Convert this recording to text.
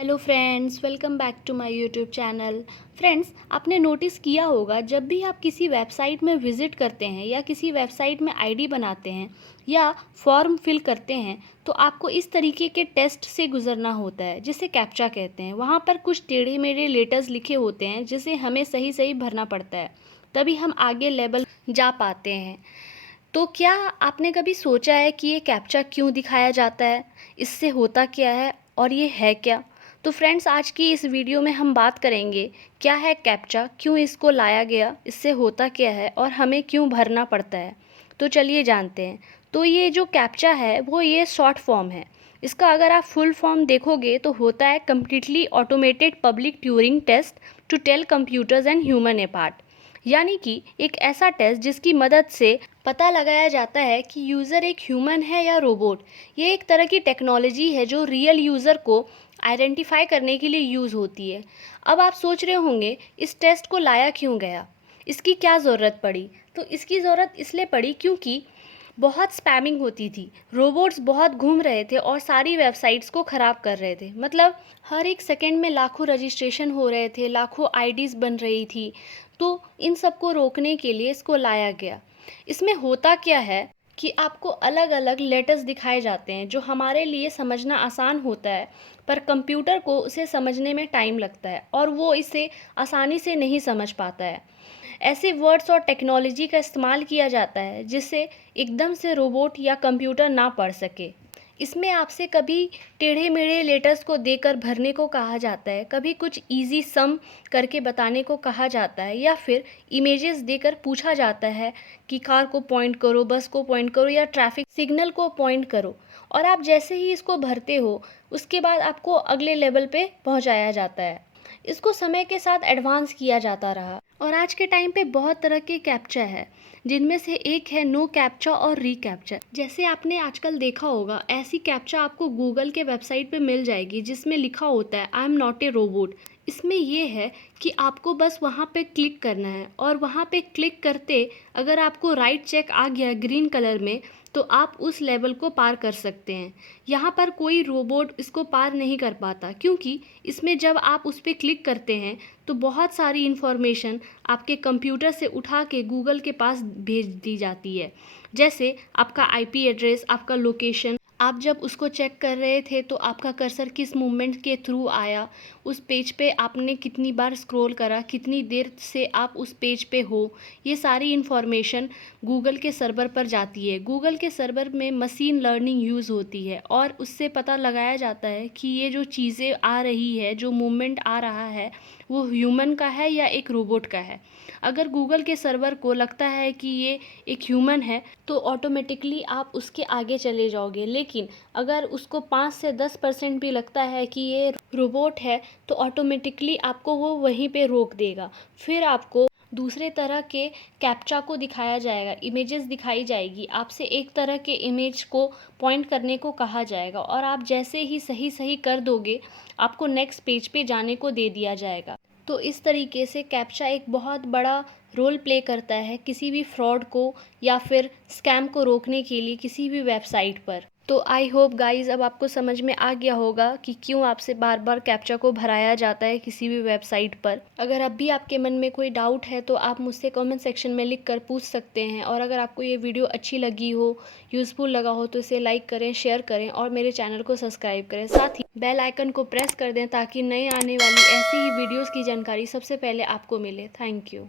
Hello friends, welcome back to my YouTube channel. Friends, आपने notice किया होगा जब भी आप किसी वेबसाइट में विज़िट करते हैं या किसी वेबसाइट में आईडी बनाते हैं या फॉर्म फिल करते हैं तो आपको इस तरीके के टेस्ट से गुजरना होता है जिसे कैप्चा कहते हैं। वहाँ पर कुछ टेढ़े मेढ़े लेटर्स लिखे होते हैं जिसे हमें सही सही भरना पड़ता है, तभी हम आगे लेवल जा पाते हैं। तो क्या आपने कभी सोचा है कि ये कैप्चा क्यों दिखाया जाता है, इससे होता क्या है और ये है क्या? तो फ्रेंड्स, आज की इस वीडियो में हम बात करेंगे क्या है कैप्चा, क्यों इसको लाया गया, इससे होता क्या है और हमें क्यों भरना पड़ता है। तो चलिए जानते हैं। तो ये जो कैप्चा है वो ये शॉर्ट फॉर्म है। इसका अगर आप फुल फॉर्म देखोगे तो होता है completely automated public Turing test to tell computers and human apart. यानी कि एक ऐसा टेस्ट जिसकी मदद से पता लगाया जाता है कि यूज़र एक ह्यूमन है या रोबोट। ये एक तरह की टेक्नोलॉजी है जो रियल यूज़र को आइडेंटिफाई करने के लिए यूज़ होती है। अब आप सोच रहे होंगे इस टेस्ट को लाया क्यों गया, इसकी क्या ज़रूरत पड़ी। तो इसकी ज़रूरत इसलिए पड़ी क्योंकि बहुत स्पैमिंग होती थी, रोबोट्स बहुत घूम रहे थे और सारी वेबसाइट्स को ख़राब कर रहे थे। मतलब हर एक सेकंड में लाखों रजिस्ट्रेशन हो रहे थे, लाखों आईडीज़ बन रही थी। तो इन सब को रोकने के लिए इसको लाया गया। इसमें होता क्या है कि आपको अलग अलग लेटर्स दिखाए जाते हैं जो हमारे लिए समझना आसान होता है, पर कंप्यूटर को उसे समझने में टाइम लगता है और वो इसे आसानी से नहीं समझ पाता है। ऐसे वर्ड्स और टेक्नोलॉजी का इस्तेमाल किया जाता है जिससे एकदम से रोबोट या कंप्यूटर ना पढ़ सके। इसमें आपसे कभी टेढ़े मेढ़े लेटर्स को देकर भरने को कहा जाता है, कभी कुछ इजी सम करके बताने को कहा जाता है, या फिर इमेजेस देकर पूछा जाता है कि कार को पॉइंट करो, बस को पॉइंट करो या ट्रैफिक सिग्नल को पॉइंट करो। और आप जैसे ही इसको भरते हो उसके बाद आपको अगले लेवल पे पहुंचाया जाता है। इसको समय के साथ एडवांस किया जाता रहा और आज के टाइम पे बहुत तरह के कैप्चा है, जिनमें से एक है नो कैप्चा और रीकैप्चा। जैसे आपने आजकल देखा होगा, ऐसी कैप्चा आपको गूगल के वेबसाइट पे मिल जाएगी जिसमें लिखा होता है I am not a robot. इसमें ये है कि आपको बस वहाँ पे क्लिक करना है और वहाँ पे क्लिक करते अगर आपको राइट चेक आ गया ग्रीन कलर में तो आप उस लेवल को पार कर सकते हैं। यहाँ पर कोई रोबोट इसको पार नहीं कर पाता, क्योंकि इसमें जब आप उस पर क्लिक करते हैं तो बहुत सारी इन्फॉर्मेशन आपके कंप्यूटर से उठा के गूगल के पास भेज दी जाती है। जैसे आपका आईपी एड्रेस, आपका लोकेशन, आप जब उसको चेक कर रहे थे तो आपका कर्सर किस मूवमेंट के थ्रू आया, उस पेज पे आपने कितनी बार स्क्रॉल करा, कितनी देर से आप उस पेज पे हो, ये सारी इन्फॉर्मेशन गूगल के सर्वर पर जाती है। गूगल के सर्वर में मशीन लर्निंग यूज़ होती है और उससे पता लगाया जाता है कि ये जो चीज़ें आ रही है, जो मूवमेंट आ रहा है, वो ह्यूमन का है या एक रोबोट का है। अगर गूगल के सर्वर को लगता है कि ये एक ह्यूमन है तो ऑटोमेटिकली आप उसके आगे चले जाओगे, लेकिन अगर उसको 5 से 10% भी लगता है कि ये रोबोट है तो ऑटोमेटिकली आपको वो वहीं पे रोक देगा। फिर आपको दूसरे तरह के कैप्चा को दिखाया जाएगा, इमेजेस दिखाई जाएगी, आपसे एक तरह के इमेज को पॉइंट करने को कहा जाएगा और आप जैसे ही सही सही कर दोगे आपको नेक्स्ट पेज पे जाने को दे दिया जाएगा। तो इस तरीके से कैप्चा एक बहुत बड़ा रोल प्ले करता है किसी भी फ्रॉड को या फिर स्कैम को रोकने के लिए किसी भी वेबसाइट पर। तो आई होप गाइस अब आपको समझ में आ गया होगा कि क्यों आपसे बार बार कैप्चा को भराया जाता है किसी भी वेबसाइट पर। अगर अब भी आपके मन में कोई डाउट है तो आप मुझसे कमेंट सेक्शन में लिख कर पूछ सकते हैं। और अगर आपको ये वीडियो अच्छी लगी हो, यूज़फुल लगा हो तो इसे लाइक करें, शेयर करें और मेरे चैनल को सब्सक्राइब करें। साथ ही बेल आइकन को प्रेस कर दें ताकि नए आने वाली ऐसी ही वीडियोज़ की जानकारी सबसे पहले आपको मिले। Thank you.